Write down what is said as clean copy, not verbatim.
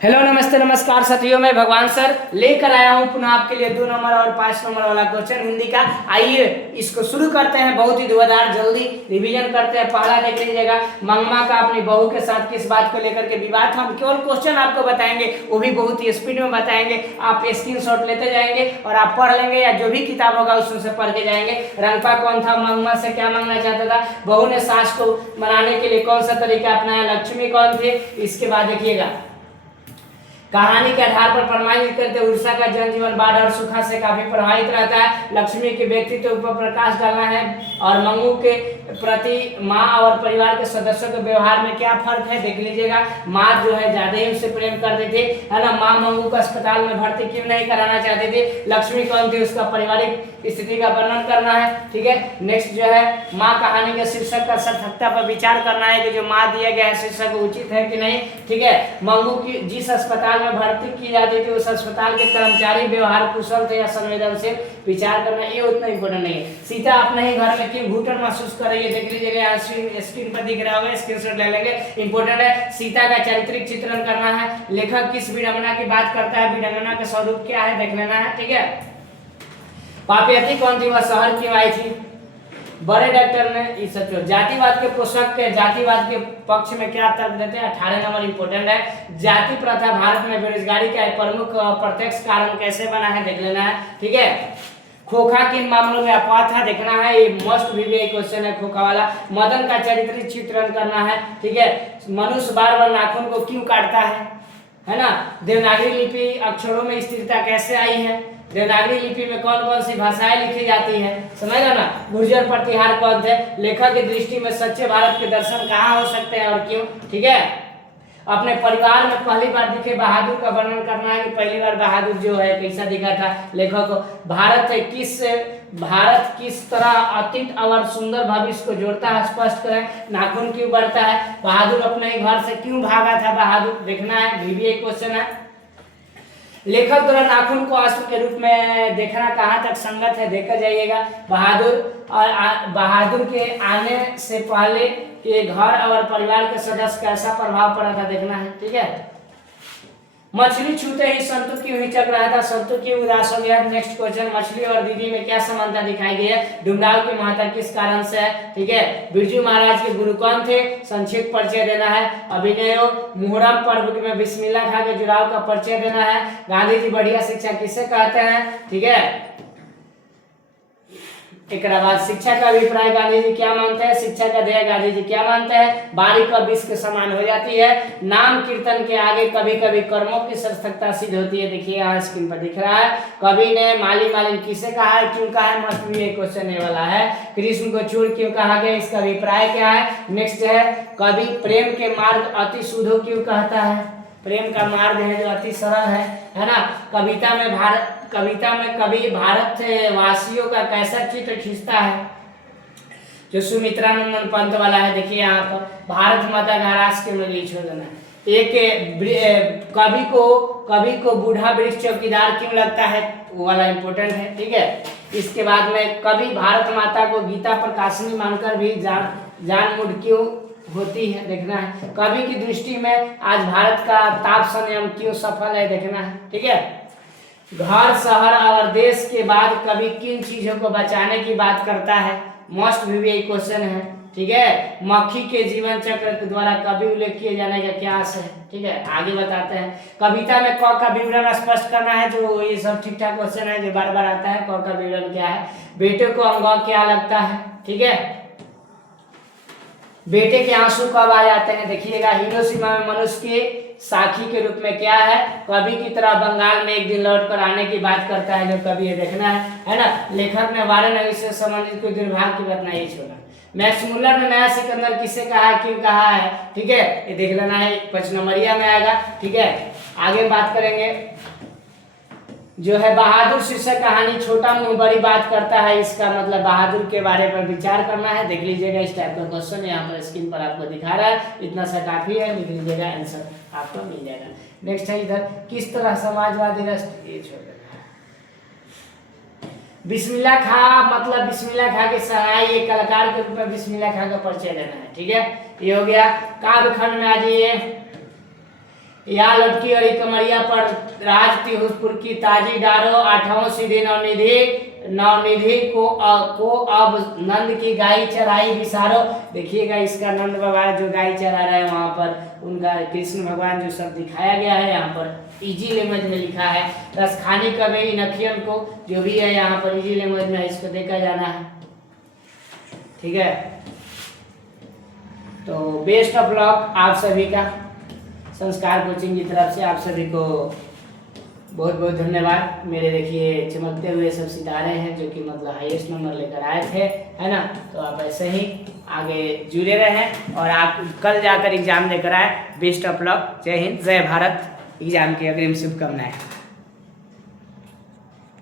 Hello नमस्ते नमस्कार साथियों, मैं भगवान सर लेकर आया हूं पुनः आपके लिए 2 नंबर और 5 नंबर वाला क्वेश्चन हिंदी का। आइए इसको शुरू करते हैं। बहुत ही धुआंधार, जल्दी रिवीजन करते हैं। पहला देख लीजिएगा, मंगमा का अपनी बहू के साथ किस बात को लेकर के विवाद था। हम केवल क्वेश्चन आपको बताएंगे, वो भी बहुत ही स्पीड में बताएंगे। आप स्क्रीनशॉट लेते जाएंगे और आप पढ़ लेंगे, या जो भी किताब होगा उससे पढ़ के जाएंगे। रंपा कौन था, मंगमा से क्या मांगना चाहता था, बहू ने सास को मनाने के लिए कौन सा तरीका अपनाया, लक्ष्मी कौन थे। इसके बाद देखिएगा, कहानी के आधार पर प्रमाणित करते उड़ीसा का जनजीवन बाढ़ और सूखा से काफी प्रभावित रहता है। लक्ष्मी के व्यक्तित्व पर प्रकाश डालना है। और मंगू के प्रति माँ और परिवार के सदस्यों के व्यवहार में क्या फर्क है, देख लीजिएगा। माँ जो है ज्यादा ही उससे प्रेम करती थी, है ना। माँ मंगू को अस्पताल में भर्ती क्यों नहीं कराना चाहती थी। लक्ष्मी कौन थी, उसका पारिवारिक स्थिति का वर्णन करना है। ठीक है, नेक्स्ट जो है, माँ कहानी के शीर्षक का सार्थकता पर विचार करना है कि जो माँ दिया गया है शीर्षक उचित है कि नहीं। ठीक है, मंगू की जिस अस्पताल में भर्ती की जाती थी उस अस्पताल के कर्मचारी व्यवहार कुशल थे या संवेदनशील, विचार करना। ये उतना इम्पोर्टेंट नहीं है। सीता अपने ही घर में क्यों घुटन महसूस कर रही है, देख लीजिएगा, स्क्रीन पर दिख रहा होगा, स्क्रीनशॉट ले लेंगे। इंपॉर्टेंट है। सीता का चारित्रिक चित्रण करना है। लेखक किस वीरांगना की बात करता है, वीरांगना का स्वरूप क्या है, देख लेना है। ठीक है, पापयती कौन थी, वह शहर क्यों आई थी। बड़े डॉक्टर ने इस जातिवाद के पोषक के जातिवाद के पक्ष में क्या तर्क देते हैं, 18 नंबर इंपोर्टेंट है। जाति प्रथा भारत में बेरोजगारी का एक प्रमुख प्रत्यक्ष कारण कैसे बना है, देख लेना है। ठीक है, खोखा किन मामलों में अपवाद था, देखना है। ये मस्ट भी क्वेश्चन है, खोखा वाला। मदन का चारित्रिक चित्रण करना है। ठीक है, मनुष्य बार बार नाखून को क्यों काटता है ना। देवनागरी लिपि अक्षरों में स्थिरता कैसे आई है। देवनागरी लिपि में कौन कौन सी भाषाएं लिखी जाती हैं, समझ लो ना। गुर्जर प्रतिहार कौन थे। लेखक की दृष्टि में सच्चे भारत के दर्शन कहाँ हो सकते हैं और क्यों। ठीक है, अपने परिवार में पहली बार दिखे बहादुर का वर्णन करना है कि पहली बार बहादुर जो है कैसा दिखा था लेखक को। भारत किस तरह अतीत और सुंदर भविष्य को जोड़ता है, स्पष्ट करें। नाखून क्यों बढ़ता है, बहादुर अपने घर से क्यों भागा था बहादुर, देखना है। भी एक क्वेश्चन है। लेखक द्वारा नाखून को अस्त्र के रूप में देखना कहाँ तक संगत है, देखा जाइएगा। बहादुर के आने से पहले के घर और परिवार के सदस्य कैसा प्रभाव पड़ा था, देखना है। ठीक है, मछली छूते ही संतु क्यों हिचक रहा था, संतु क्यों उदास हो गया। नेक्स्ट क्वेश्चन, मछली और दीदी में क्या समानता दिखाई गई है, डुमराव की महत्ता किस कारण से है। ठीक है, बिरजू महाराज के गुरु कौन थे, संक्षिप्त परिचय देना है। अभिनय मुहर्रम पर्व में बिस्मिल्लाह खा के जुड़ाव का परिचय देना है। गांधी जी बढ़िया शिक्षा किसे कहते हैं। ठीक है, एक बाद शिक्षा का अभिप्राय गांधी जी क्या मानते हैं, शिक्षा का ध्येय गांधी जी क्या मानते हैं। बारिक और विष के समान हो जाती है। नाम कीर्तन के आगे कभी कभी कर्मों की सार्थकता सिद्ध होती है, देखिए यहाँ स्क्रीन पर दिख रहा है। कवि ने माली मालिन किसे कहा है, क्यों कहा है, मस्ट भी क्वेश्चन वाला है। कृष्ण को चूर क्यों कहा गया, इसका अभिप्राय क्या है। नेक्स्ट है, कवि प्रेम के मार्ग अति शुद्ध क्यों कहता है, प्रेम का मार्ग है जो अति सरल है ना। कविता में कवि भारत वासियों का कैसा चित्र खींचता है, जो सुमित्रा नंदन पंत वाला है। देखिए यहाँ पर, भारत माता का राष्ट्र के लिए छोड़ देना। एक कवि को बूढ़ा वृक्ष चौकीदार क्यों लगता है, वो वाला इंपॉर्टेंट है। ठीक है, इसके बाद में कवि भारत माता को गीता प्रकाशनी मानकर भी जान मुड़ क्यों होती है, देखना है। कवि की दृष्टि में आज भारत का ताप संयम क्यों सफल है, देखना है। ठीक है, घर शहर और देश के बाद कवि किन चीजों को बचाने की बात करता है, मोस्ट भी क्वेश्चन है। ठीक है, मक्खी के जीवन चक्र के द्वारा कवि उल्लेख किए जाने का क्या आशय है। ठीक है, आगे बताते हैं। कविता में क का विवरण स्पष्ट करना है, जो ये सब ठीक ठाक क्वेश्चन है जो बार बार आता है। क का विवरण क्या है, बेटे को अंगों क्या लगता है। ठीक है, बेटे के आंसू कब आ जाते हैं, देखिएगा। हिरोशिमा में मनुष्य के साखी के रूप में क्या है, कवि की तरह बंगाल में एक दिन लौट कर आने की बात करता है जो कवि है, देखना है ना। लेखक ने वाराणसी से संबंधित कोई दुर्भाग्य की बात नहीं छोड़ा। मैक्स मुलर ने नया सिकंदर किसे कहा है, क्यों कहा है। ठीक है, ये देख लेना है, 5 नंबरिया में आएगा। ठीक है, आगे बात करेंगे जो है बहादुर शीर्षक कहानी छोटा मुंह बड़ी बात करता है, इसका मतलब बहादुर के बारे पर विचार करना है। देख लीजिएगा, इस टाइप का क्वेश्चन यहाँ पर स्क्रीन पर आपको दिखा रहा है, इतना सा काफी है, लिख लीजिएगा, आंसर आपको मिल जाएगा। नेक्स्ट है इधर, किस तरह समाजवादी राष्ट्र, ये छोड़ देना है। बिस्मिल्लाह खा मतलब बिस्मिल्लाह खा के सराय, ये कलाकार के रूप में बिस्मिल्लाह खा का परिचय देना है। ठीक है, ये हो गया। काव्य खंड में आ जाइए। या लटकी और कमरिया पर राज तिहुसपुर की ताजी डारो, 8वां सीधे नवनिधि को अब नंद की गाय चराई विसारो। देखिएगा इसका नंद बाबा जो गाय चरा रहे हैं वहां पर उनका कृष्ण भगवान जो सब दिखाया गया है यहाँ पर इजी लैंग्वेज में लिखा है। दस खानी कवे इनखियन को जो भी है यहाँ पर इजी लैंग्वेज में इसको देखा जाना है, ठीक है। तो बेस्ट ऑफ लक आप सभी का, संस्कार कोचिंग की तरफ से आप सभी को बहुत बहुत धन्यवाद। मेरे देखिए चमकते हुए सब सितारे हैं जो कि मतलब हाईएस्ट नंबर लेकर आए थे, है ना। तो आप ऐसे ही आगे जुड़े रहें और आप कल जाकर एग्जाम देकर आए। बेस्ट ऑफ लक, जय हिंद, जय भारत। एग्जाम की अग्रिम शुभकामनाएं।